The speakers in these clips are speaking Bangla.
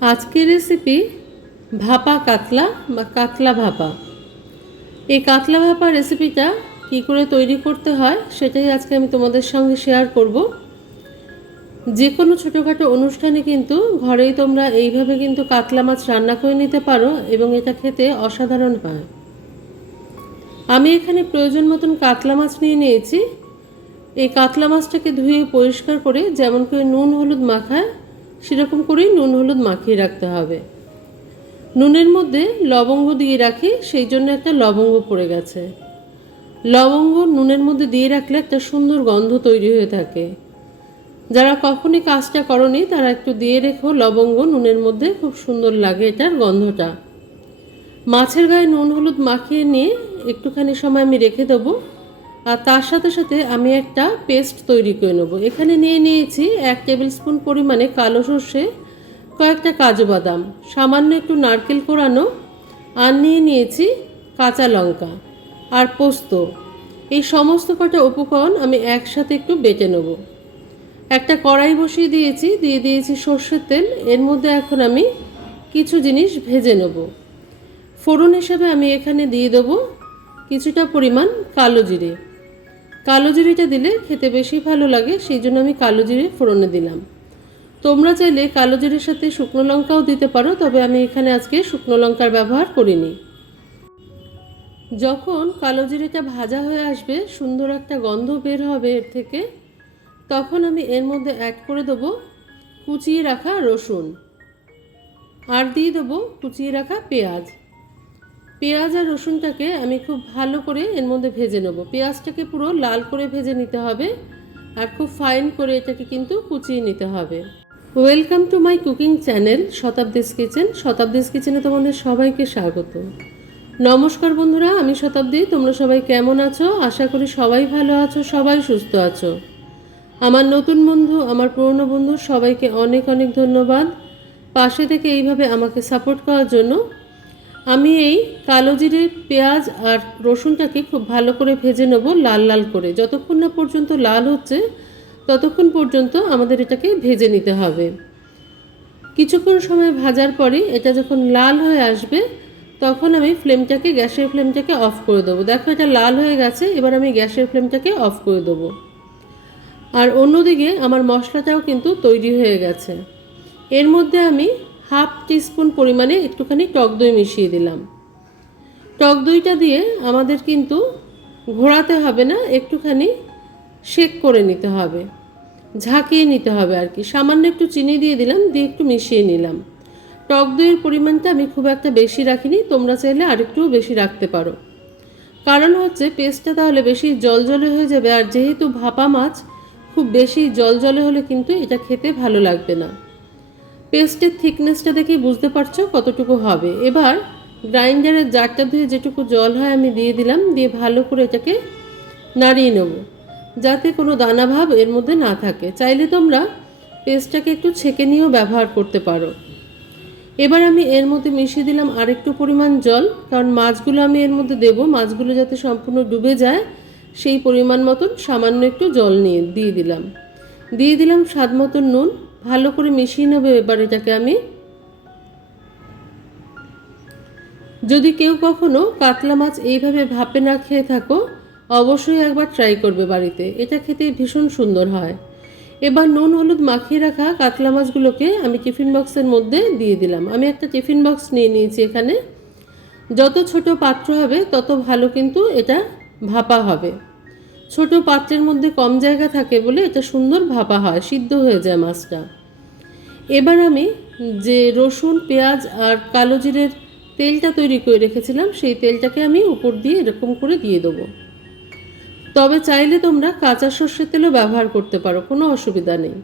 আজকের রেসিপি ভাপা কাতলা বা কাতলা ভাপা। এই কাতলা ভাপা রেসিপিটা কি করে তৈরি করতে হয় সেটাই আজকে আমি তোমাদের সঙ্গে শেয়ার করব। যে কোনো ছোটোখাটো অনুষ্ঠানে কিন্তু ঘরেই তোমরা এইভাবে কিন্তু কাতলা মাছ রান্না করে নিতে পারো এবং এটা খেতে অসাধারণ হয়। আমি এখানে প্রয়োজন মতন কাতলা মাছ নিয়ে নিয়েছি। এই কাতলা মাছটাকে ধুয়ে পরিষ্কার করে যেমন করে নুন, হলুদ মাখায় সেরকম করেই নুন হলুদ মাখিয়ে রাখতে হবে। নুনের মধ্যে লবঙ্গ দিয়ে রাখি, সেই জন্য একটা লবঙ্গ পড়ে গেছে। লবঙ্গ নুনের মধ্যে দিয়ে রাখলে একটা সুন্দর গন্ধ তৈরি হয়ে থাকে। যারা কখনই কাজটা করনি, তারা একটু দিয়ে রেখো লবঙ্গ, নুনের মধ্যে খুব সুন্দর লাগে এটার গন্ধটা। মাছের গায়ে নুন হলুদ মাখিয়ে নিয়ে একটুখানি সময় আমি রেখে দেবো। আর তার সাথে সাথে আমি একটা পেস্ট তৈরি করে নেব। এখানে নিয়ে নিয়েছি এক টেবিল স্পুন পরিমাণে কালো সর্ষে, কয়েকটা কাজু বাদাম, সামান্য একটু নারকেল কোরানো, আর নিয়ে নিয়েছি কাঁচা লঙ্কা আর পোস্ত। এই সমস্ত কটা উপকরণ আমি একসাথে একটু বেটে নেব। একটা কড়াই বসিয়ে দিয়েছি, দিয়ে দিয়েছি সর্ষের তেল। এর মধ্যে এখন আমি কিছু জিনিস ভেজে নেব। ফোড়ন হিসাবে আমি এখানে দিয়ে দেবো কিছুটা পরিমাণ কালো জিরে। কালো জিরেটা দিলে খেতে বেশি ভালো লাগে, সেই জন্য আমি কালো জিরে ফোড়নে দিলাম। তোমরা চাইলে কালো জিরের সাথে শুকনো লঙ্কাও দিতে পারো, তবে আমি এখানে আজকে শুকনো লঙ্কার ব্যবহার করিনি। যখন কালো জিরেটা ভাজা হয়ে আসবে, সুন্দর একটা গন্ধ বের হবে এর থেকে, তখন আমি এর মধ্যে অ্যাড করে দেবো কুচিয়ে রাখা রসুন। আর দিয়ে দেবো কুচিয়ে রাখা পেঁয়াজ। পেঁয়াজ আর রসুনটাকে আমি খুব ভালো করে এর মধ্যে ভেজে নেব। পেঁয়াজটাকে পুরো লাল করে ভেজে নিতে হবে আর খুব ফাইন করে এটাকে কিন্তু কুচিয়ে নিতে হবে। Welcome to my cooking channel Shatabdi's kitchen Shatabdi's কিচেনে তোমাদের সবাইকে স্বাগত। নমস্কার বন্ধুরা, আমি শতাব্দী। তোমরা সবাই কেমন আছো? আশা করি সবাই ভালো আছো, সবাই সুস্থ আছো। আমার নতুন বন্ধু, আমার পুরনো বন্ধু, সবাইকে অনেক অনেক ধন্যবাদ। পাশে থেকে এইভাবে আমাকে সাপোর্ট করার জন্য আমি এই কালো জিরে, পেঁয়াজ আর রসুনটাকে খুব ভালো করে ভেজে নেব লাল লাল করে। যতক্ষণ না পর্যন্ত লাল হচ্ছে, ততক্ষণ পর্যন্ত আমাদের এটাকে ভেজে নিতে হবে। কিছুক্ষণ সময় ভাজার পরে এটা যখন লাল হয়ে আসবে, তখন আমি ফ্লেমটাকে, গ্যাসের ফ্লেমটাকে অফ করে দেবো। দেখো এটা লাল হয়ে গেছে, এবার আমি গ্যাসের ফ্লেমটাকে অফ করে দেবো। আর অন্যদিকে আমার মশলাটাও কিন্তু তৈরি হয়ে গেছে। এর মধ্যে আমি হাফ টিস্পুন পরিমাণে একটুখানি টক দই মিশিয়ে দিলাম। টক দইটা দিয়ে আমাদের কিন্তু ঘোরাতে হবে না, একটুখানি শেক করে নিতে হবে, ঝাঁকিয়ে নিতে হবে আর কি। সামান্য একটু চিনি দিয়ে দিলাম, দিয়ে একটু মিশিয়ে নিলাম। টক দইয়ের পরিমাণটা আমি খুব একটা বেশি রাখিনি, তোমরা চাইলে আরেকটুও বেশি রাখতে পারো। কারণ হচ্ছে পেস্টটা তাহলে বেশি জল জলে হয়ে যাবে, আর যেহেতু ভাপা মাছ, খুব বেশি জল জলে হলে কিন্তু এটা খেতে ভালো লাগবে না। পেস্টের থিকনেসটা দেখেই বুঝতে পারছ কতটুকু হবে। এবার গ্রাইন্ডারের জারটা ধুয়ে যেটুকু জল হয় আমি দিয়ে দিলাম, দিয়ে ভালো করে এটাকে নাড়িয়ে নেব। যাতে কোনো দানাভাব এর মধ্যে না থাকে। চাইলে তোমরা পেস্টটাকে একটু ছেঁকে নিয়েও ব্যবহার করতে পারো। এবার আমি এর মধ্যে মিশিয়ে দিলাম আরেকটু পরিমাণ জল, কারণ মাছগুলো আমি এর মধ্যে দেবো। মাছগুলো যাতে সম্পূর্ণ ডুবে যায়, সেই পরিমাণ মতন সামান্য একটু জল নিয়ে দিয়ে দিলাম। দিয়ে দিলাম স্বাদ মতন নুন। ভালো করে মিশিয়ে নেব এবার এটাকে আমি। যদি কেউ কখনো কাতলা মাছ এইভাবে ভাপে না খেয়ে থাকো, অবশ্যই একবার ট্রাই করবে বাড়িতে। এটা খেতে ভীষণ সুন্দর হয়। এবার নুন হলুদ মাখিয়ে রাখা কাতলা মাছগুলোকে আমি টিফিন বক্সের মধ্যে দিয়ে দিলাম। আমি একটা টিফিন বক্স নিয়ে নিয়েছি এখানে। যত ছোট পাত্র হবে, তত ভালো কিন্তু এটা ভাপা হবে। ছোট পাত্রের মধ্যে কম জায়গা থাকে বলে এটা সুন্দর ভাপা হয়, সিদ্ধ হয়ে যায় মাছটা। এবার আমি যে রসুন, পেঁয়াজ আর কালো জিরের তেলটা তৈরি করে রেখেছিলাম, সেই তেলটাকে আমি উপর দিয়ে এরকম করে দিয়ে দেবো। তবে চাইলে তোমরা কাঁচা সর্ষের তেলও ব্যবহার করতে পারো, কোনো অসুবিধা নেই।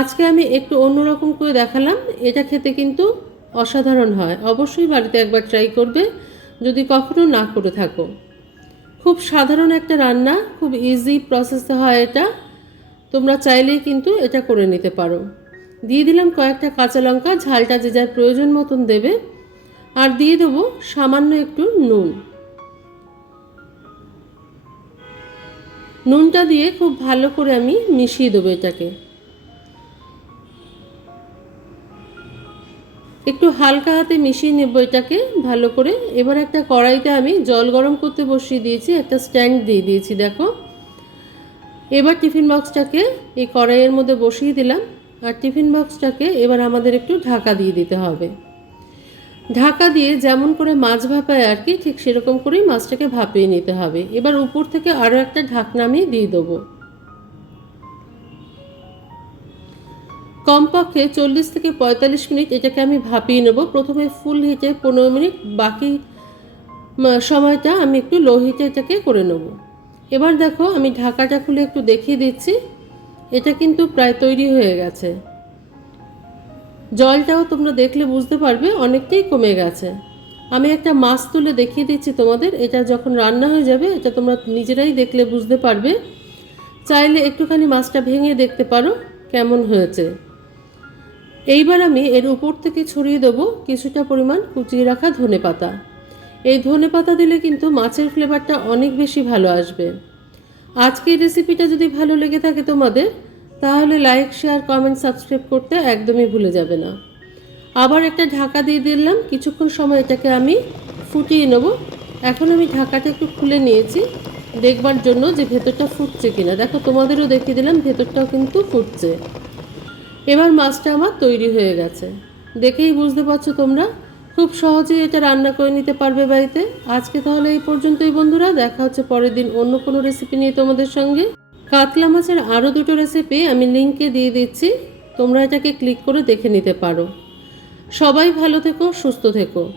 আজকে আমি একটু অন্যরকম করে দেখালাম, এটা খেতে কিন্তু অসাধারণ হয়, অবশ্যই বাড়িতে একবার ট্রাই করবে, যদি কখনো না করে থাকো। খুব সাধারণ একটা রান্না, খুব ইজি প্রসেসে হয় এটা। তোমরা চাইলেই কিন্তু এটা করে নিতে পারো। দিয়ে দিলাম কয়েকটা কাঁচা লঙ্কা, ঝালটা যে যার প্রয়োজন মতন দেবে। আর দিয়ে দেবো সামান্য একটু নুন। নুনটা দিয়ে খুব ভালো করে আমি মিশিয়ে দেবো এটাকে। একটু হালকা হাতে মিশিয়ে নেব এটাকে ভালো করে। এবার একটা কড়াইতে আমি জল গরম করতে বসিয়ে দিয়েছি, একটা স্ট্যান্ড দিয়ে দিয়েছি, দেখো। এবার টিফিন বক্সটাকে এই কড়াইয়ের মধ্যে বসিয়ে দিলাম, আর টিফিন বক্সটাকে এবার আমাদের একটু ঢাকা দিয়ে দিতে হবে। ঢাকা দিয়ে যেমন করে মাছ ভাপায় আর কি, ঠিক সেরকম করেই মাছটাকে ভাপিয়ে নিতে হবে। এবার উপর থেকে আরও একটা ঢাকনা আমি দিয়ে দেবো। কমপক্ষে চল্লিশ থেকে পঁয়তাল্লিশ মিনিট এটাকে আমি ভাপিয়ে নেব। প্রথমে ফুল হিটে পনেরো মিনিট, বাকি সময়টা আমি একটু লো হিটে এটাকে করে নেব। এবার দেখো আমি ঢাকাটা খুলে একটু দেখিয়ে দিচ্ছি। এটা কিন্তু প্রায় তৈরি হয়ে গেছে। জলটাও তোমরা দেখলে বুঝতে পারবে, অনেকটাই কমে গেছে। আমি একটা মাছ তুলে দেখিয়ে দিচ্ছি তোমাদের। এটা যখন রান্না হয়ে যাবে, এটা তোমরা নিজেরাই দেখলে বুঝতে পারবে। চাইলে একটুখানি মাছটা ভেঙে দেখতে পারো কেমন হয়েছে। এইবার আমি এর উপর থেকে ছড়িয়ে দেবো কিছুটা পরিমাণ কুচিয়ে রাখা ধনে পাতা। এই ধনে পাতা দিলে কিন্তু মাছের ফ্লেভারটা অনেক বেশি ভালো আসবে। আজকের রেসিপিটা যদি ভালো লেগে থাকে তোমাদের, তাহলে লাইক শেয়ার কমেন্ট সাবস্ক্রাইব করতে একদমই ভুলে যাবে না। আবার একটা ঢাকা দিয়ে দিলাম, কিছুক্ষণ সময় এটাকে আমি ফুটিয়ে নেব। এখন আমি ঢাকাটা একটু খুলে নিয়েছি, দেখবার জন্য যে ভেতরটা ফুটছে কিনা। দেখো তোমাদেরও দেখিয়ে দিলাম, ভেতরটাও কিন্তু ফুটছে। এবার মাছটা আমার তৈরি হয়ে গেছে। দেখেই বুঝতে পারছ তোমরা? খুব সহজেই এটা রান্না করে নিতে পারবে বাড়িতে। আজকে তাহলে এই পর্যন্তই বন্ধুরা। দেখা হচ্ছে পরের দিন অন্য কোনো রেসিপি নিয়ে তোমাদের সঙ্গে। কাতলা মাছের আরও দুটো রেসিপি আমি লিঙ্কে দিয়ে দিচ্ছি। তোমরা এটাকে ক্লিক করে দেখে নিতে পারো। সবাই ভালো থেকো, সুস্থ থেকো।